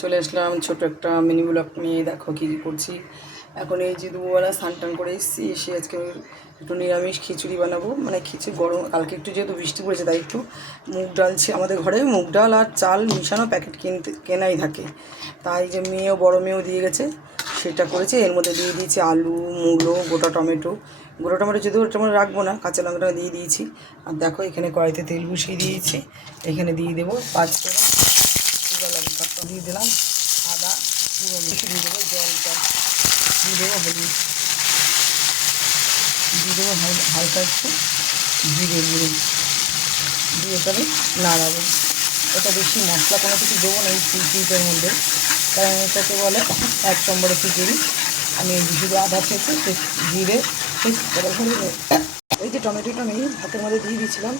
চলে আসলাম ছোট একটা মিনি ব্লগ নিয়ে। দেখো কী কী করছি। এখন এই যে দুপুরবেলা স্নান টান করে এসেছি, এসে আজকে একটু নিরামিষ খিচুড়ি বানাবো। মানে খিচুড়ি গরম, কালকে একটু যেহেতু বৃষ্টি পড়েছে তাই একটু মুগ ডাল আমাদের ঘরে মুগ ডাল আর চাল মিশানো প্যাকেট কেনাই থাকে। তাই যে বড় মেয়েও দিয়ে গেছে, সেটা করেছে। এর মধ্যে দিয়ে দিয়েছি আলু, মূলো, গোটা টমেটো যদিও ওটা মানে রাখবো না, কাঁচা লঙ্কাটা দিয়ে দিয়েছি। আর দেখো এখানে কড়াইতে তেল বসিয়ে দিয়েছি। এখানে দিয়ে দেবো 5 টাকা লঙ্কা দিয়ে দিলাম, আদা পুরো মিশিয়ে দিয়ে দেবো, জলটা দিয়ে দেবো, হলুদ দিয়ে দেবো, হালকা একটু জিরে গুঁড়ো দিয়ে এটা আমি নাড়াবো। এটা বেশি মশলা কোনো কিছু দেবো না এই খিচুড়িটার মধ্যে, কারণ এটাকে বলে 1 নম্বরে খিচুড়ি। আমি শুধু আদা থেকে জিরে এই যে টমেটোটা আমি ভাতের মধ্যে দিয়ে দিয়েছিলাম,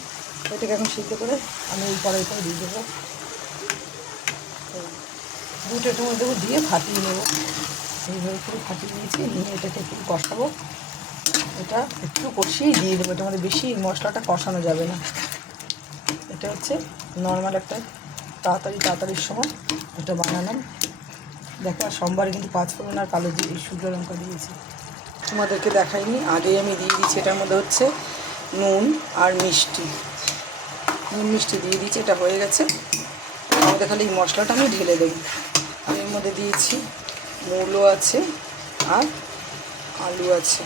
এটাকে এখন সিদ্ধ করে আমি এই কড়াইটা দিয়ে দেবো। দুটো এটার মধ্যে দিয়ে ফাটিয়ে নেবো। এইভাবে করে ফাটিয়ে নিয়েছি, নিয়ে এটাকে একটু কষাবো। এটা একটু কষিয়েই দিয়ে দেবো, এটার মধ্যে বেশি মশলাটা কষানো যাবে না। এটা হচ্ছে নর্মাল একটা তাড়াতাড়ির সময় এটা বানালাম। দেখো আর সোমবারে কিন্তু 5 ফোড়ন আর কালো শুকনো লঙ্কা দিয়েছি, তোমাদেরকে দেখাইনি, আগেই আমি দিয়ে দিয়েছি। এটার মধ্যে হচ্ছে নুন আর মিষ্টি দিয়ে দিয়েছি। এটা হয়ে গেছে, আমাদের খালি এই মশলাটা আমি ঢেলে দেবো। আমি এর মধ্যে দিয়েছি মূলো আছে আর আলু আছে,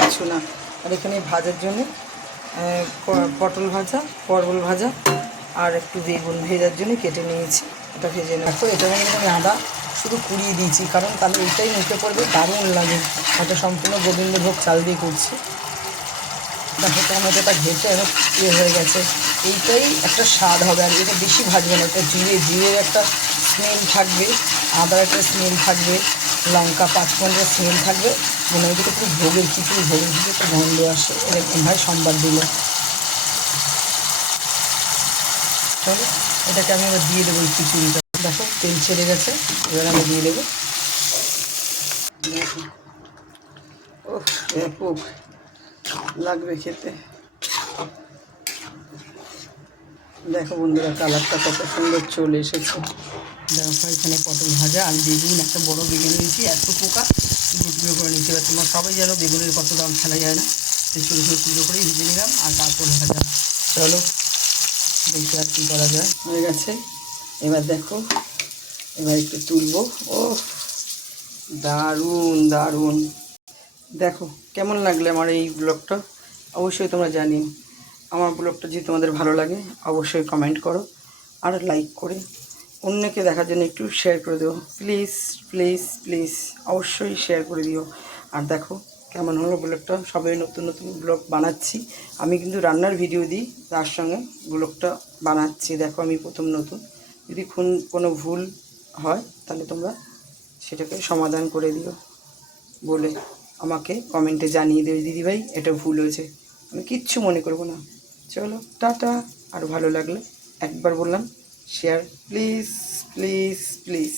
কিছু না। আর এখানে ভাজার জন্য পটল ভাজা আর একটু বেগুন ভেজার জন্য কেটে নিয়েছি, এটা ভেজে নেবো। এটার মধ্যে আমি আদা শুধু কুড়িয়ে দিয়েছি, কারণ তাহলে এটাই মুখে পড়বে, দারুণ লাগে। এটা সম্পূর্ণ গোবিন্দভোগ চাল দিয়ে করছি। দেখো টমেটোটা ঘেটে হয়ে গেছে, এইটাই একটা স্বাদ হবে। আর এটা বেশি ভাজবে না, এটা জিরের একটা স্মেল থাকবে, আদার একটা স্মেল থাকবে, লঙ্কা 5 ফোড়নের স্মেল থাকবে। মনে হয় এটা খুব ভোগের খিচুড়ি একটা গন্ধ আসে এরকম হয় সোমবার দিলে। চলো এটাকে আমি এবার দিয়ে দেবো এই খিচুড়িটা। দেখো তেল ছেড়ে গেছে, এবার আমি দিয়ে দেবো। দেখো ওহ ব্যাপক লাগবে খেতে। দেখো বন্ধুরা কালারটা কত সুন্দর চলে এসেছে। দেখো এখানে পটল ভাজা আর বেগুন, একটা বড় বেগুন নিয়েছি, এত পোকা টুকরো করে নিতে হবে। তোমরা সবাই জানো বেগুনের কত দাম, ফেলা যায় না। এই ছোটো ছোটো টুকরো করে ভেজে নিলাম আর তারপর ভাজা। চলো দেখি আর কী করা যায়। হয়ে গেছে, এবার দেখো, এবার একটু তুলবো। ও দারুণ। দেখো কেমন লাগলে আমার এই ব্লগটা, অবশ্যই তোমরা জানিও। আমার ব্লগটা যদি তোমাদের ভালো লাগে অবশ্যই কমেন্ট করো, আর লাইক করে অন্যকে দেখার জন্য একটু শেয়ার করে দিও। প্লিজ অবশ্যই শেয়ার করে দিও। আর দেখো কেমন হলো ব্লগটা। সবাই নতুন ব্লগ বানাচ্ছি, আমি কিন্তু রান্নার ভিডিও দিই, তার সঙ্গে ব্লগটা বানাচ্ছি। দেখো আমি প্রথম নতুন, যদি কোনো ভুল হয় তাহলে তোমরা সেটাকে সমাধান করে দিও বলে আমাকে কমেন্টে জানিয়ে দিও, দিদিভাই এটা ভুল হয়েছে। আমি কিচ্ছু মনে করবো না। চলো টাটা। আর ভালো লাগলে একবার বললাম শেয়ার প্লিজ।